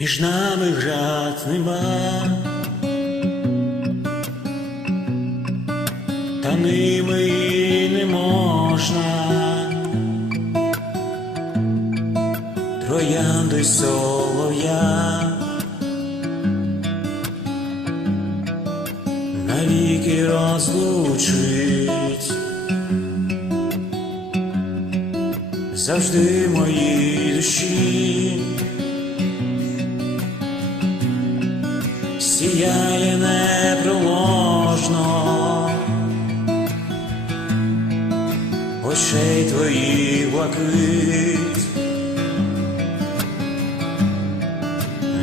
Між нами град нема, та ними і не можна. Троянди солов'я навіки розлучить. Завжди в моїй душі сіяє непроможно очей твоїх блакит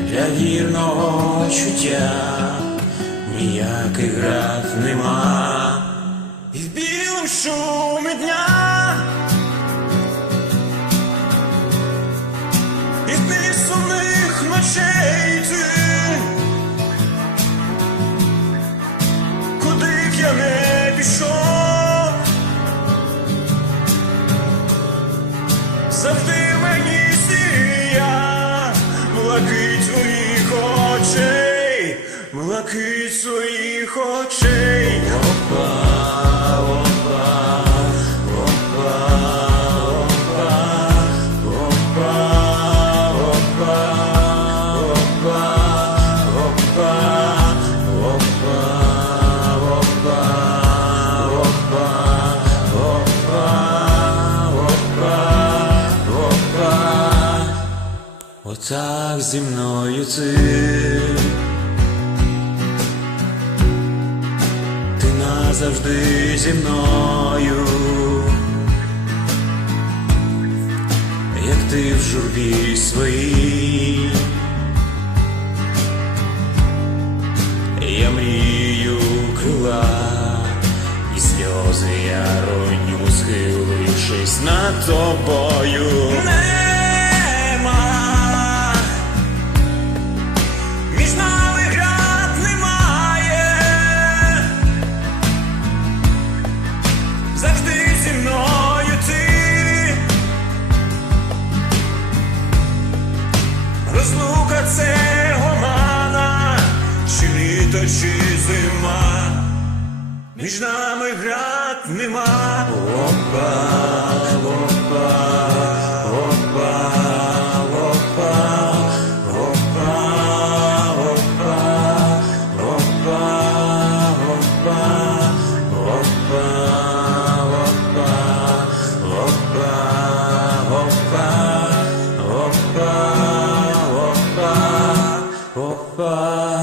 для вірного чуття ніяких град нема. І в білому шумі дня блакит своїх очей. Отак зі мною ти назавжди зі мною, як ти в журбі своїй. Я мрію крила, і сльози я роню, схилившись над тобою. Завжди зі мною ти. Розлука це гомана, чи літо, чи зима, між нами град нема. Опа,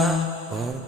Oh.